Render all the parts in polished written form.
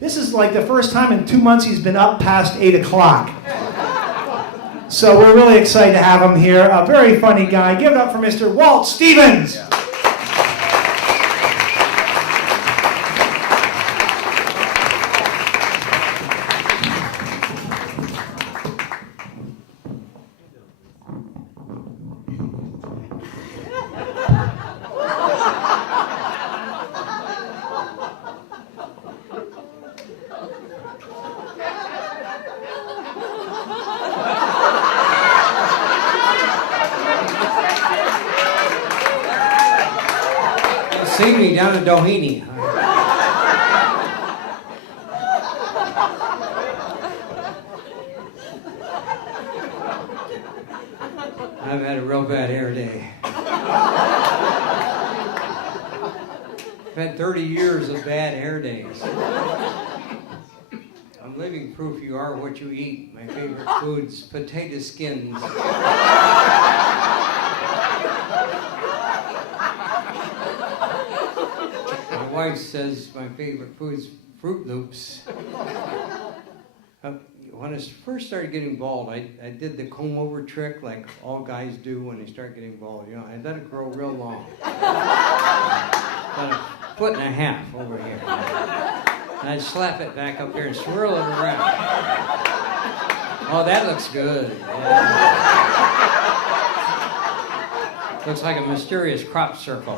This is like the first time in 2 months he's been up past 8 o'clock. So we're really excited to have him here. A very funny guy. Give it up for Mr. Walt Stevens. Yeah. See me down in Doheny. I've had a real bad hair day. I've had 30 years of bad hair days. I'm living proof you are what you eat. My favorite food's potato skins. My wife says my favorite food's Fruit Loops. When I first started getting bald, I did the comb over trick like all guys do when they start getting bald. You know, I let it grow real long. About a foot and a half over here. And I'd slap it back up here and swirl it around. Oh, that looks good. Yeah. Looks like a mysterious crop circle.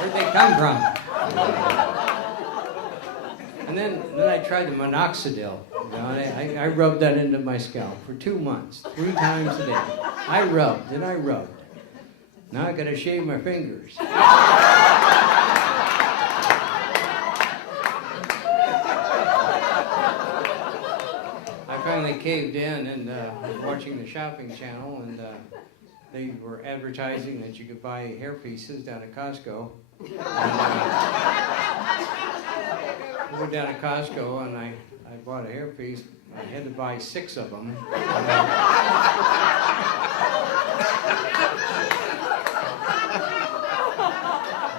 Where'd they come from? And then I tried the minoxidil. You know, I rubbed that into my scalp for 2 months, 3 times a day. I rubbed and I rubbed. Now I gotta shave my fingers. I finally caved in and was watching the shopping channel, and they were advertising that you could buy hair pieces down at Costco. And, I went down to Costco and I bought a hairpiece. I had to buy 6 of them.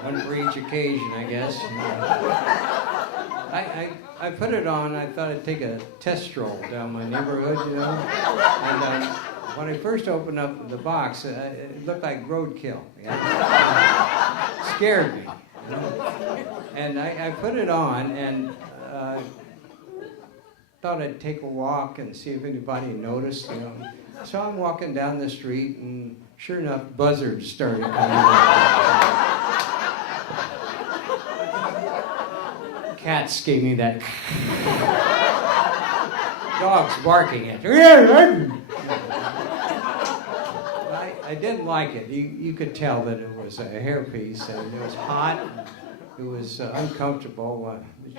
One for each occasion, I guess. I put it on. I thought I'd take a test stroll down my neighborhood, you know. And when I first opened up the box, it looked like roadkill. Yeah? Scared me. And I put it on and thought I'd take a walk and see if anybody noticed, you know. So I'm walking down the street and sure enough, buzzards started coming. Cats gave me that. Dogs barking at me. I didn't like it. You could tell that it was a hairpiece, and it was hot. It was uncomfortable. The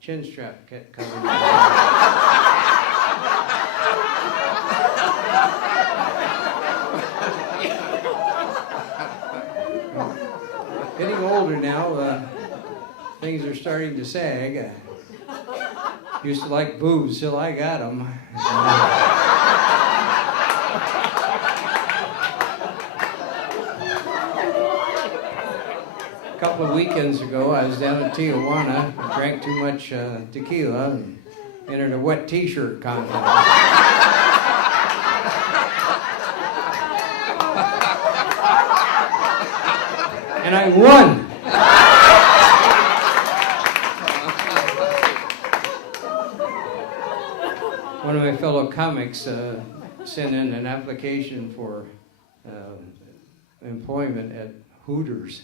chin strap kept coming down. Getting older now, things are starting to sag. Used to like boobs till I got them. A couple of weekends ago, I was down in Tijuana, drank too much tequila, and entered a wet t-shirt contest. And I won! One of my fellow comics sent in an application for employment at Hooters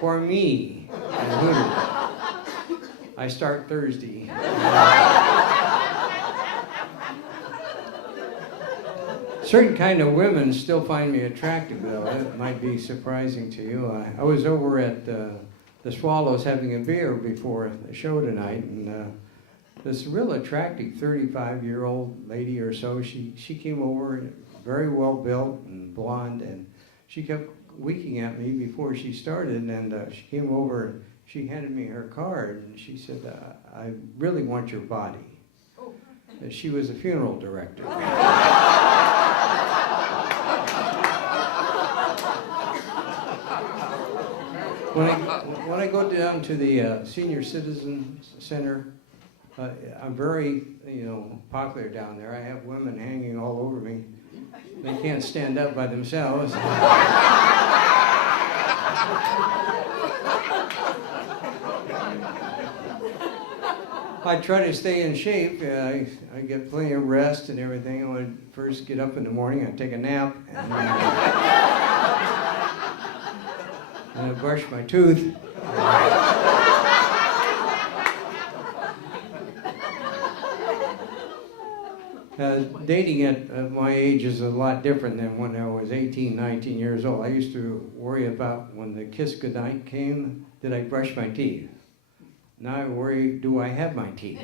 for me at Hooters. I start Thursday. Certain kind of women still find me attractive, though. That might be surprising to you. I was over at the Swallows having a beer before the show tonight, and this real attractive 35-year-old lady or so, she came over, very well built and blonde, and she kept winking at me before she started, and she came over and she handed me her card, and she said, I really want your body. She was a funeral director. when I go down to the senior citizen center, I'm very, popular down there. I have women hanging all over me. They can't stand up by themselves. I try to stay in shape. I get plenty of rest and everything. I would first get up in the morning, I'd take a nap, and I brush my tooth. Dating at my age is a lot different than when I was 18, 19 years old. I used to worry about when the kiss goodnight came, did I brush my teeth? Now I worry, do I have my teeth?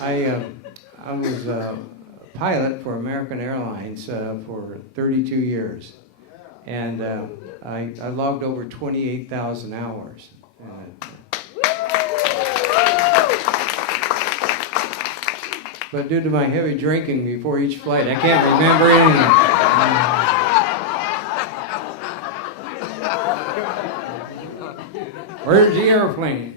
I was a pilot for American Airlines for 32 years. And I logged over 28,000 hours. But due to my heavy drinking before each flight, I can't remember anything. Where's the airplane?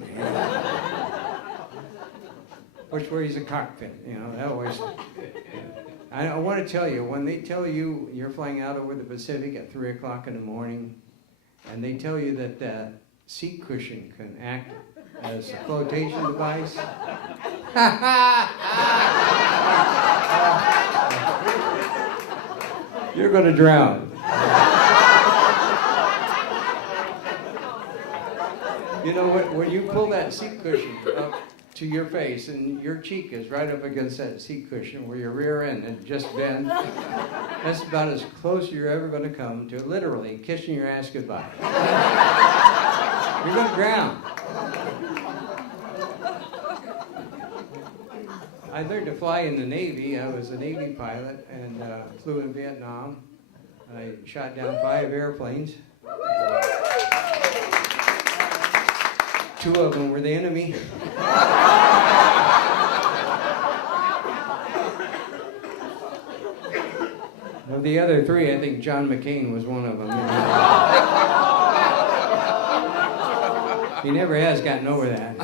Which way's the cockpit? That always. I want to tell you, when they tell you you're flying out over the Pacific at 3 o'clock in the morning, and they tell you that that seat cushion can act as a flotation device. You're going to drown. You know what? When you pull that seat cushion up to your face and your cheek is right up against that seat cushion where your rear end had just been, that's about as close you're ever going to come to literally kissing your ass goodbye. You're going to drown. I learned to fly in the Navy. I was a Navy pilot and flew in Vietnam. I shot down 5 airplanes. 2 of them were the enemy. Of the other 3, I think John McCain was one of them. He never has gotten over that.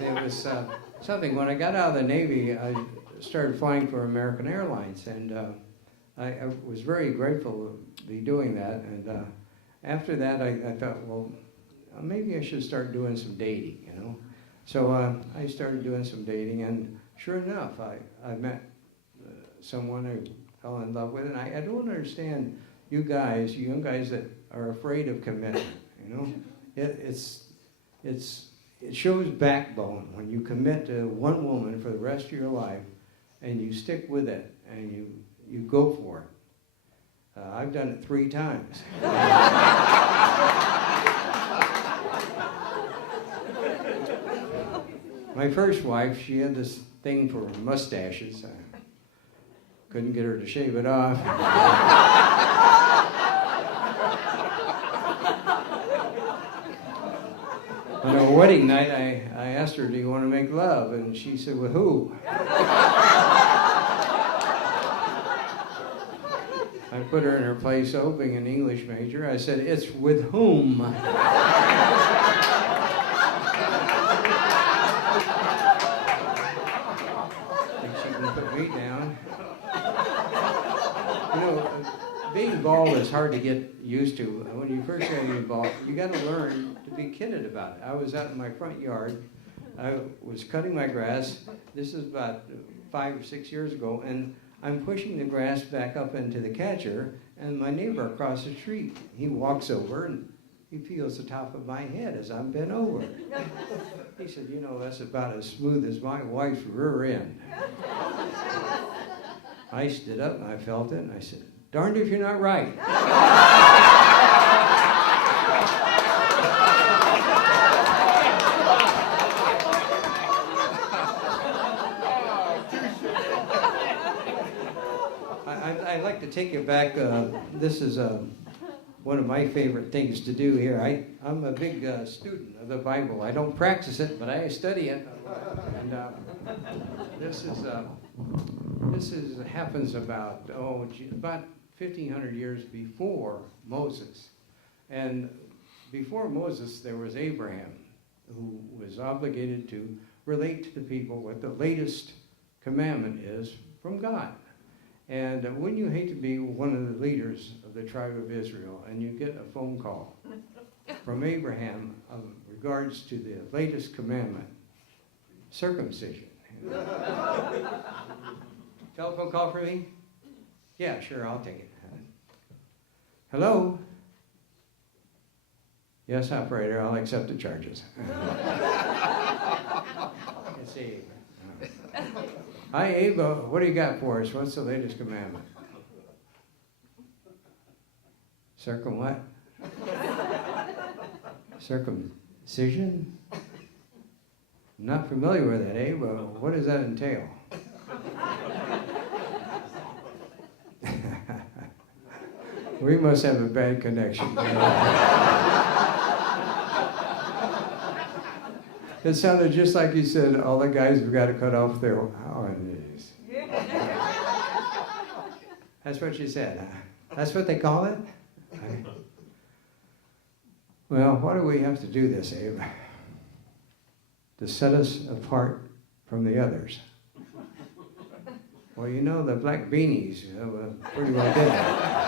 It was something. When I got out of the Navy, I started flying for American Airlines, and I was very grateful to be doing that. And after that, I thought, well, maybe I should start doing some dating, So I started doing some dating, and sure enough, I met someone I fell in love with, and I don't understand you young guys that are afraid of commitment, It shows backbone when you commit to one woman for the rest of your life, and you stick with it, and you go for it. I've done it 3 times. My first wife, she had this thing for mustaches. I couldn't get her to shave it off. On our wedding night, I asked her, do you want to make love? And she said, with who? I put her in her place, being an English major. I said, it's with whom? Think she can put me down. Being bald is hard to get used to. When you first get bald, you got to learn to be kidded about it. I was out in my front yard. I was cutting my grass. This is about 5 or 6 years ago, and I'm pushing the grass back up into the catcher, and my neighbor across the street, he walks over and he feels the top of my head as I'm bent over. He said, that's about as smooth as my wife's rear end. I stood up and I felt it, and I said, darned if you're not right. I'd like to take you back. This is one of my favorite things to do here. I'm a big student of the Bible. I don't practice it, but I study it. And this is happens about 1,500 years before Moses. And before Moses, there was Abraham, who was obligated to relate to the people what the latest commandment is from God. And wouldn't you hate to be one of the leaders of the tribe of Israel and you get a phone call from Abraham of regards to the latest commandment, circumcision? Telephone call for me? Yeah, sure, I'll take it. Hello? Yes, operator, I'll accept the charges. It's Abe. Hi, Abe. What do you got for us? What's the latest commandment? What? Circumcision? I'm not familiar with that, Abe. What does that entail? We must have a bad connection. It sounded just like you said, all the guys have got to cut off their holidays. That's what you said, huh? That's what they call it? Well, why do we have to do this, Abe? To set us apart from the others. Well, you know, the black beanies pretty well did that.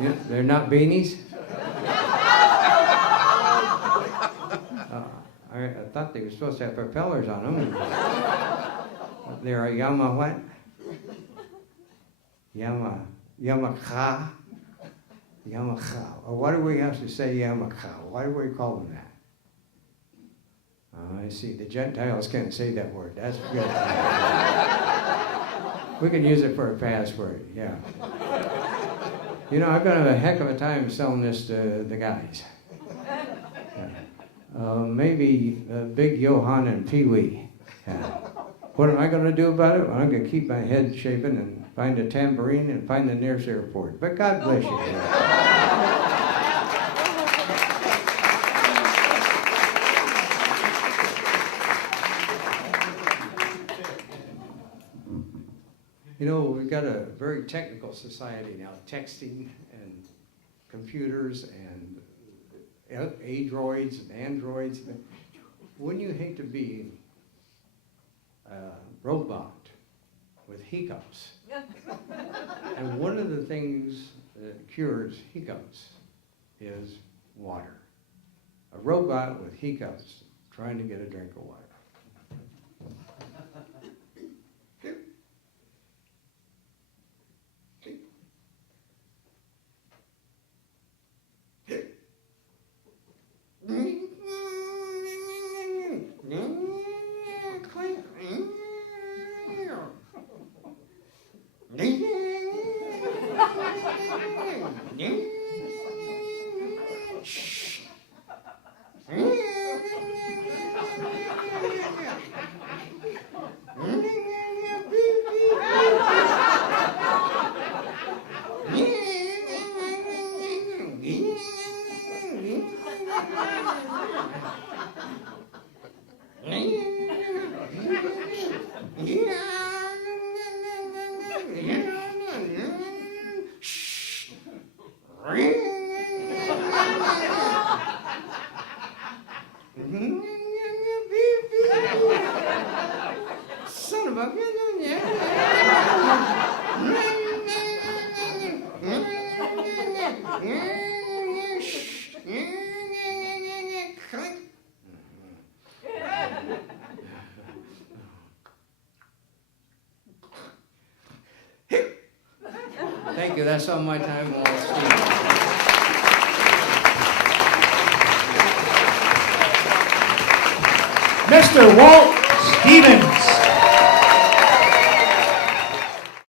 Yeah, they're not beanies? I thought they were supposed to have propellers on them. They're a Yama what? Yamaha? Yamaha. Well, why do we have to say Yamaha? Why do we call them that? I see. The Gentiles can't say that word. That's good. We can use it for a password, yeah. You know, I've got a heck of a time selling this to the guys. Maybe Big Johann and Pee Wee. What am I going to do about it? Well, I'm going to keep my head shaven and find a tambourine and find the nearest airport. But God bless you. You know, we've got a very technical society now, texting and computers and Adroids and Androids. Wouldn't you hate to be a robot with hiccups? And one of the things that cures hiccups is water. A robot with hiccups trying to get a drink of water. Son of a Thank you. That's all my time. Mr. Walt Stevens.